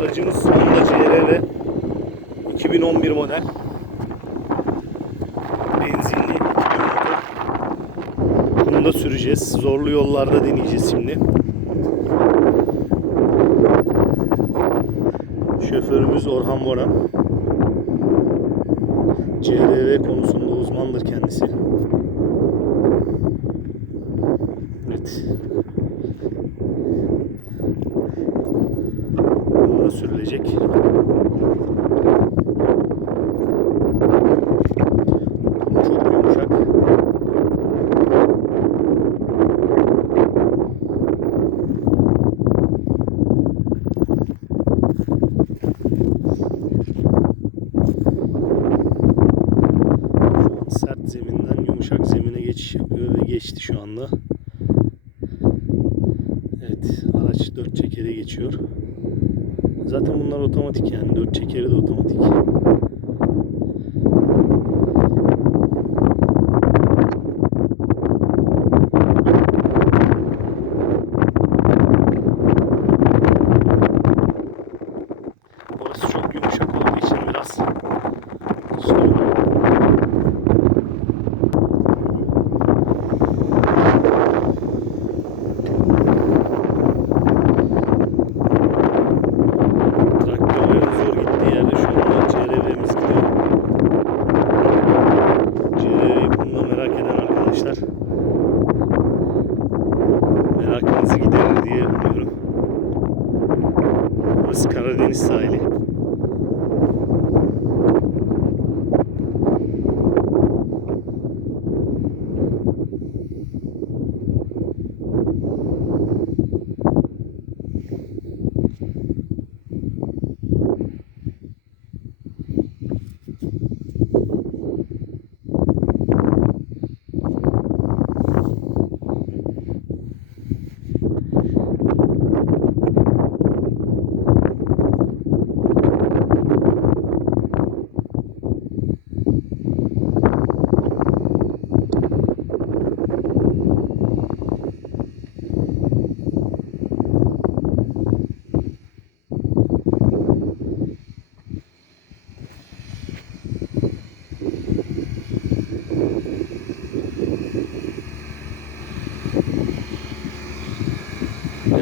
Aracımız Honda CRV 2011 model. Benzinli. Kumda süreceğiz. Zorlu yollarda deneyeceğiz şimdi. Şoförümüz Orhan Boran. CRV konusunda uzmandır kendisi. Evet. Kum çok yumuşak. Sert zeminden yumuşak zemine geçiş yapıyor ve geçti şu anda. Evet, araç dört çekere geçiyor. Zaten bunlar otomatik yani dört çekeri de otomatik. Karadeniz sahili.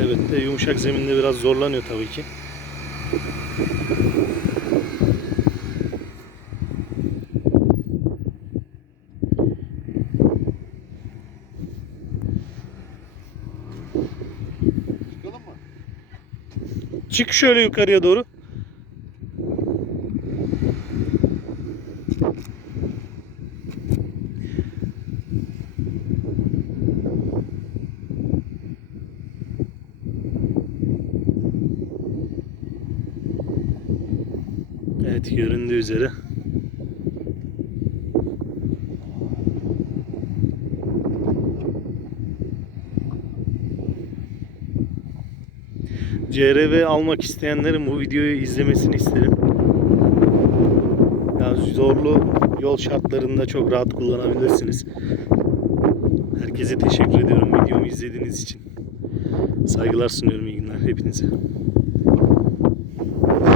Evet de yumuşak zeminde biraz zorlanıyor tabii ki. Çıkalım mı? Çık şöyle yukarıya doğru. Evet göründüğü üzere. CRV almak isteyenlerin bu videoyu izlemesini isterim. Yani zorlu yol şartlarında çok rahat kullanabilirsiniz. Herkese teşekkür ediyorum videomu izlediğiniz için. Saygılar sunuyorum iyi günler hepinize.